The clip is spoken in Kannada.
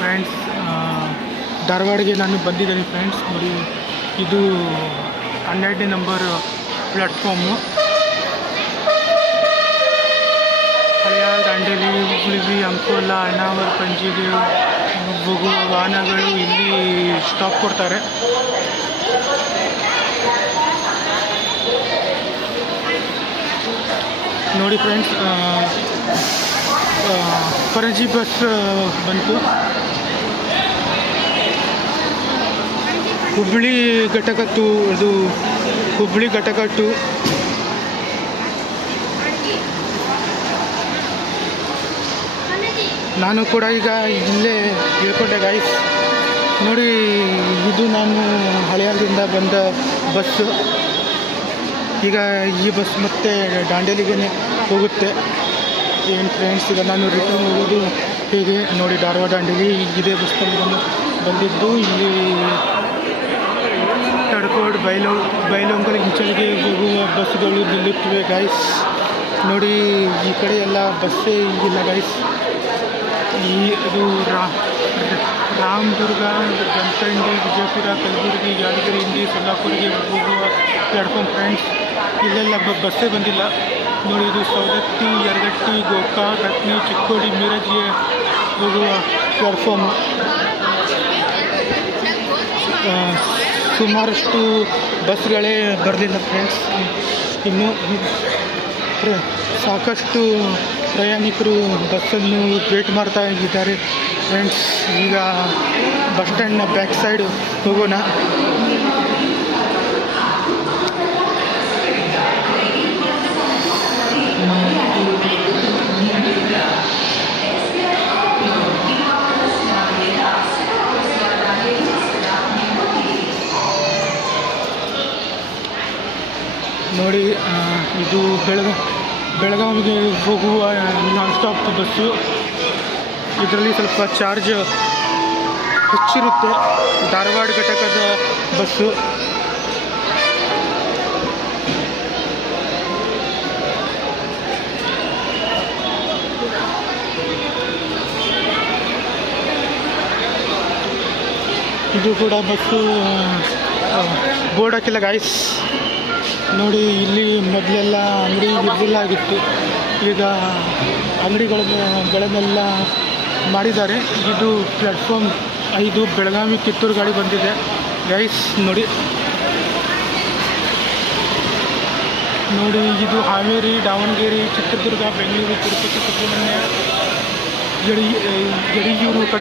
ಫ್ರೆಂಡ್ಸ್, ಧಾರವಾಡಿಗೆ ನಾನು ಬಂದಿದ್ದೀನಿ ಫ್ರೆಂಡ್ಸ್. ನೋಡಿ, ಇದು 12ನೇ ನಂಬರ್ ಪ್ಲ್ಯಾಟ್ಫಾರ್ಮು. ಹಳೆಯ ದಾಂಡೇಲಿ, ಹುಬ್ಳಿ, ಅಂಕೋಲ, ಅಣ್ಣಾವರ, ಪಂಜಿಗೆ ಹೋಗುವ ವಾಹನಗಳು ಇಲ್ಲಿ ಸ್ಟಾಪ್ ಕೊಡ್ತಾರೆ. ನೋಡಿ ಫ್ರೆಂಡ್ಸ್, ಪರಂಜಿ ಬಸ್ ಬಂತು. ಹುಬ್ಬಳ್ಳಿ ಘಟಕ 2, ಅದು ಹುಬ್ಬಳ್ಳಿ ಘಟಕ 2. ನಾನು ಕೂಡ ಈಗ ಇಲ್ಲೇ ಇಳ್ಕೊಂಡೆ ಗಾಯ್ಸ್. ನೋಡಿ, ಇದು ನಾನು ಹಳೆಯದಿಂದ ಬಂದ ಬಸ್ಸು. ಈಗ ಈ ಬಸ್ ಮತ್ತೆ ದಾಂಡೇಲಿಗೆ ಹೋಗುತ್ತೆ. ಏನು ಫ್ರೆಂಡ್ಸ್, ಈಗ ನಾನು ರಿಟರ್ನ್ ಹೋಗೋದು ಹೇಗೆ ನೋಡಿ, ಧಾರವಾಡ ದಾಂಡೇಲಿ ಇದೇ ಬಸ್ಸಲ್ಲಿ ಬಂದಿದ್ದು. ಇಲ್ಲಿ ತಡ್ಕೋಡ್, ಬೈಲೊಂಗಲ್, ಇಂಚಲ್ಗೆ ಹೋಗುವ ಬಸ್ಸುಗಳು ನಿಲ್ಲುತ್ತಿವೆ ಗಾಯ್ಸ್. ನೋಡಿ, ಈ ಕಡೆ ಎಲ್ಲ ಬಸ್ಸೇ ಇಲ್ಲ ಗಾಯ್ಸ್. ಇದು ರಾಮದುರ್ಗ, ಜಮಖಂಡಿ, ವಿಜಯಪುರ, ಕಲಬುರಗಿ, ಯಾದಗಿರಿ, ಇಂಡಿ, ಸೊಲ್ಲಾಪುರಿಗೆ ಹೋಗುವ ಪ್ಲ್ಯಾಟ್ಫಾರ್ಮ್ ಫ್ರೆಂಡ್ಸ್. ಇಲ್ಲೆಲ್ಲ ಬಸ್ಸೇ ಬಂದಿಲ್ಲ. ನೋಡಿ, ಇದು ಸವದತ್ತಿ, ಯರಗಟ್ಟಿ, ಗೋಕಾಕ್, ಹತ್ನಿ, ಚಿಕ್ಕೋಡಿ, ಮಿರಜ್ಗೆ ಹೋಗುವ ಪ್ಲ್ಯಾಟ್ಫಾರ್ಮು. ಸುಮಾರಷ್ಟು ಬಸ್ಗಳೇ ಬರಲಿಲ್ಲ ಫ್ರೆಂಡ್ಸ್. ಇನ್ನು ಸಾಕಷ್ಟು ಪ್ರಯಾಣಿಕರು ಬಸ್ಸನ್ನು ವೇಟ್ ಮಾಡ್ತಾ ಇದ್ದಾರೆ ಫ್ರೆಂಡ್ಸ್. ಈಗ ಬಸ್ ಸ್ಟ್ಯಾಂಡ್ನ ಬ್ಯಾಕ್ ಸೈಡ್ ಹೋಗೋಣ. ನೋಡಿ, ಇದು ಬೆಳಗಾವಿಗೆ ಹೋಗುವ ನಾನ್ ಸ್ಟಾಪ್ ಬಸ್ಸು. ಇದರಲ್ಲಿ ಸ್ವಲ್ಪ ಚಾರ್ಜ್ ಹೆಚ್ಚಿರುತ್ತೆ. ಧಾರವಾಡ ಘಟಕದ ಬಸ್ಸು. ಇದು ಕೂಡ ಬಸ್ಸು ಬೋರ್ಡ್ ಹಾಕಿಲ್ಲ ಗಾಯ್ಸ್. ನೋಡಿ, ಇಲ್ಲಿ ಮೊದಲೆಲ್ಲ ಅಂಗಡಿ ಇರಲಿಲ್ಲ ಆಗಿತ್ತು. ಈಗ ಅಂಗಡಿಗಳನ್ನೆಲ್ಲ ಮಾಡಿದ್ದಾರೆ. ಇದು ಪ್ಲ್ಯಾಟ್ಫಾರ್ಮ್ 5 ಬೆಳಗಾವಿ ಕಿತ್ತೂರು ಗಾಡಿ ಬಂದಿದೆ ಗೈಸ್. ನೋಡಿ, ಇದು ಹಾವೇರಿ, ದಾವಣಗೆರೆ, ಚಿತ್ರದುರ್ಗ, ಬೆಂಗಳೂರು, ತಿರುಪತಿ, ಸುಬ್ರಹ್ಮಣ್ಯ, ಯಡಿಯೂರು